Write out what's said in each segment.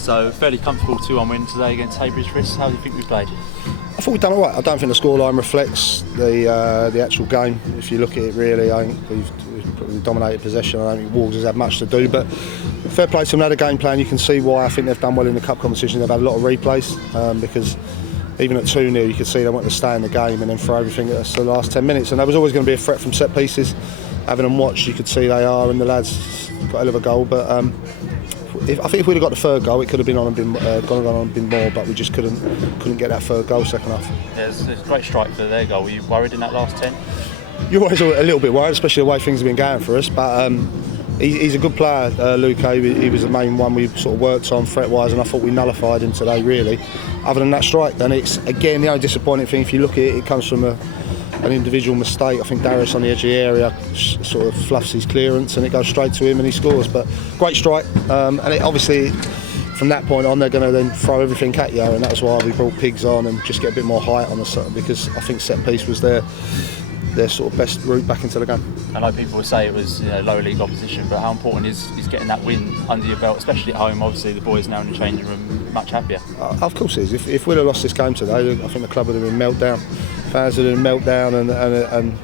So fairly comfortable 2-1 win today against Heybridge Swifts. How do you think we played? I thought we've done all right. I don't think the scoreline reflects the actual game. If you look at it, really, I think we've dominated possession. I don't think Wolves has had much to do, but fair play to them. They had a game plan. You can see why I think they've done well in the cup competition. They've had a lot of replays because even at 2-0 you could see they wanted to stay in the game and then throw everything at us the last 10 minutes. And there was always going to be a threat from set pieces. Having them watched, you could see they are, and the lads got a hell of a goal. But I think if we'd have got the third goal, it could have been on and been gone on and been more. But we just couldn't get that third goal second half. Yeah, it's a great strike for their goal. Were you worried in that last 10? You're always a little bit worried, especially the way things have been going for us. But he's a good player, Luke. He was the main one we sort of worked on threat-wise, and I thought we nullified him today, really. Other than that strike, then it's, again, the only disappointing thing, if you look at it, it comes from an individual mistake. I think Darius on the edge of the area sort of fluffs his clearance and it goes straight to him and he scores. But great strike, and it, obviously from that point on they're going to then throw everything at you, and that's why we brought Pigs on and just get a bit more height on us, because I think set piece was their sort of best route back into the game. I know people would say it was lower league opposition, but how important is getting that win under your belt, especially at home? Obviously the boys now in the changing room much happier. Of course it is. If we'd have lost this game today, I think the club would have been meltdown. Fans would have been meltdown, and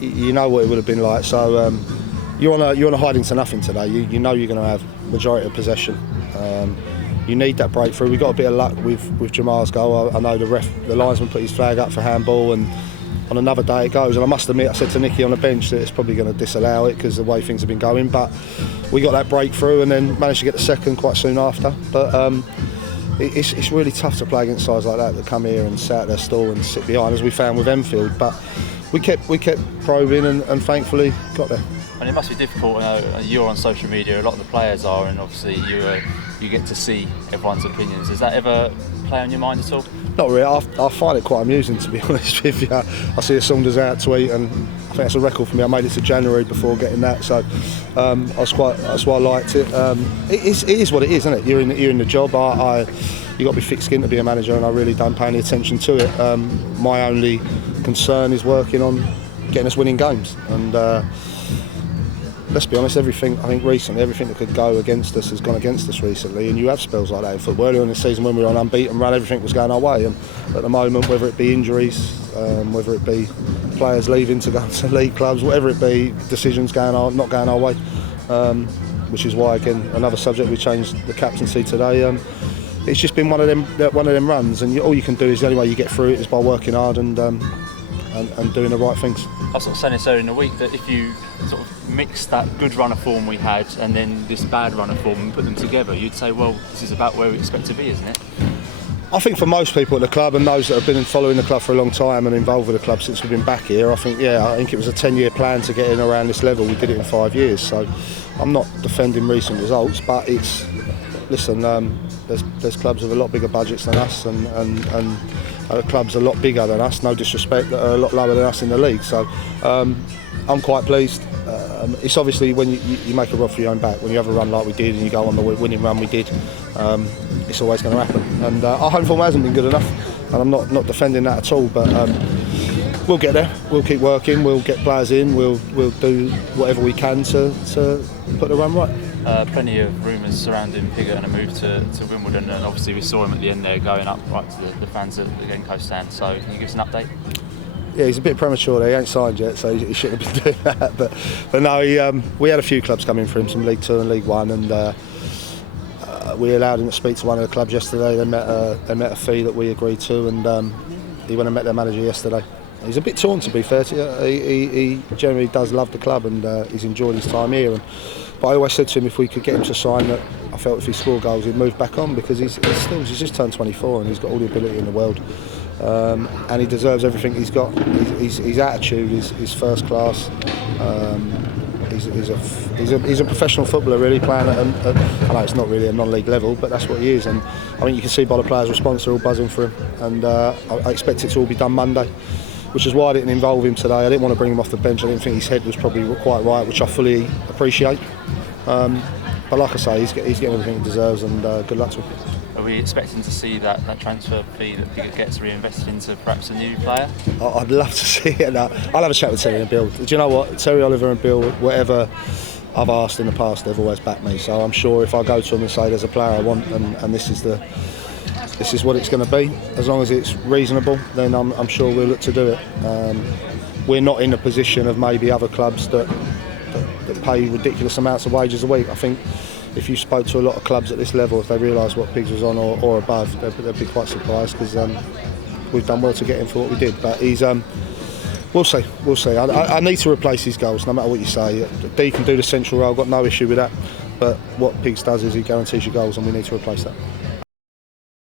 you know what it would have been like. So you're on a hiding to nothing today. You know you're going to have majority of possession. You need that breakthrough. We got a bit of luck with Jamal's goal. I know the linesman put his flag up for handball, and on another day it goes. And I must admit, I said to Nicky on the bench that it's probably going to disallow it because of the way things have been going. But we got that breakthrough and then managed to get the second quite soon after. But it's really tough to play against sides like that come here and sit at their stall and sit behind, as we found with Enfield. But we kept probing and thankfully got there. And it must be difficult. You're on social media, a lot of the players are, and obviously you get to see everyone's opinions. Does that ever play on your mind at all? Not really. I find it quite amusing, to be honest with you. I see a Saunders out tweet, and I think that's a record for me. I made it to January before getting that, so that's why I liked it. It is what it is, isn't it? You're in the job. You got to be thick-skinned to be a manager, and I really don't pay any attention to it. My only concern is working on getting us winning games, and let's be honest, everything that could go against us has gone against us recently, and you have spells like that in football. Earlier in the season when we were on unbeaten run, everything was going our way, and at the moment, whether it be injuries, whether it be players leaving to go to league clubs, whatever it be, decisions not going our way, which is why, again, another subject, we changed the captaincy today. It's just been one of them runs, and all you can do is, the only way you get through it is by working hard and doing the right things. I was sort of saying this earlier in the week that if you sort of mix that good run of form we had and then this bad run of form and put them together, you'd say, well, this is about where we expect to be, isn't it? I think for most people at the club, and those that have been following the club for a long time and involved with the club since we've been back here, I think it was a 10-year plan to get in around this level. We did it in 5 years, so I'm not defending recent results, but it's, listen, there's clubs with a lot bigger budgets than us, and clubs a lot bigger than us, no disrespect, that are a lot lower than us in the league. So I'm quite pleased. It's obviously when you make a run for your own back, when you have a run like we did and you go on the winning run we did, it's always going to happen. And our home form hasn't been good enough, and I'm not defending that at all. But we'll get there. We'll keep working. We'll get players in. We'll do whatever we can to put the run right. Plenty of rumours surrounding Piggott and a move to Wimbledon, and obviously we saw him at the end there going up right to the fans at the Glen Coast stand. So can you give us an update? Yeah, he's a bit premature there. He ain't signed yet, so he shouldn't have been doing that. But no, we had a few clubs coming for him, some League Two and League One, and we allowed him to speak to one of the clubs yesterday. They met a fee that we agreed to, and he went and met their manager yesterday. He's a bit torn, to be fair to you. He generally does love the club, and he's enjoyed his time here. But I always said to him, if we could get him to sign, that I felt if he scored goals he'd move back on, because he's just turned 24 and he's got all the ability in the world, and he deserves everything he's got. His attitude is first class. He's a professional footballer, really, playing at I know it's not really a non-league level, but that's what he is. And I think you can see by the players' response, they're all buzzing for him, and I expect it to all be done Monday, which is why I didn't involve him today. I didn't want to bring him off the bench. I didn't think his head was probably quite right, which I fully appreciate. But like I say, he's getting everything he deserves, and good luck to him. Are we expecting to see that transfer fee that Piggott gets reinvested into perhaps a new player? I'd love to see it. I'll have a chat with Terry and Bill. Do you know what? Terry, Oliver and Bill, whatever I've asked in the past, they've always backed me. So I'm sure if I go to them and say there's a player I want and this is what it's going to be, as long as it's reasonable, then I'm sure we'll look to do it. We're not in a position of maybe other clubs that pay ridiculous amounts of wages a week. I think if you spoke to a lot of clubs at this level, if they realised what Pigs was on or above, they'd be quite surprised, because we've done well to get him for what we did. But he's we'll see. I need to replace his goals, no matter what you say. D can do the central role, got no issue with that. But what Pigs does is he guarantees your goals, and we need to replace that.